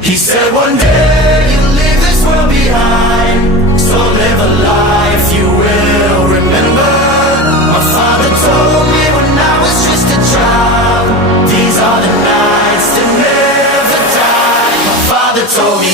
He said one day you'll leave this world behind, so live a life you will remember. My father told me when I was just a child, these are the nights that never die. My father told me.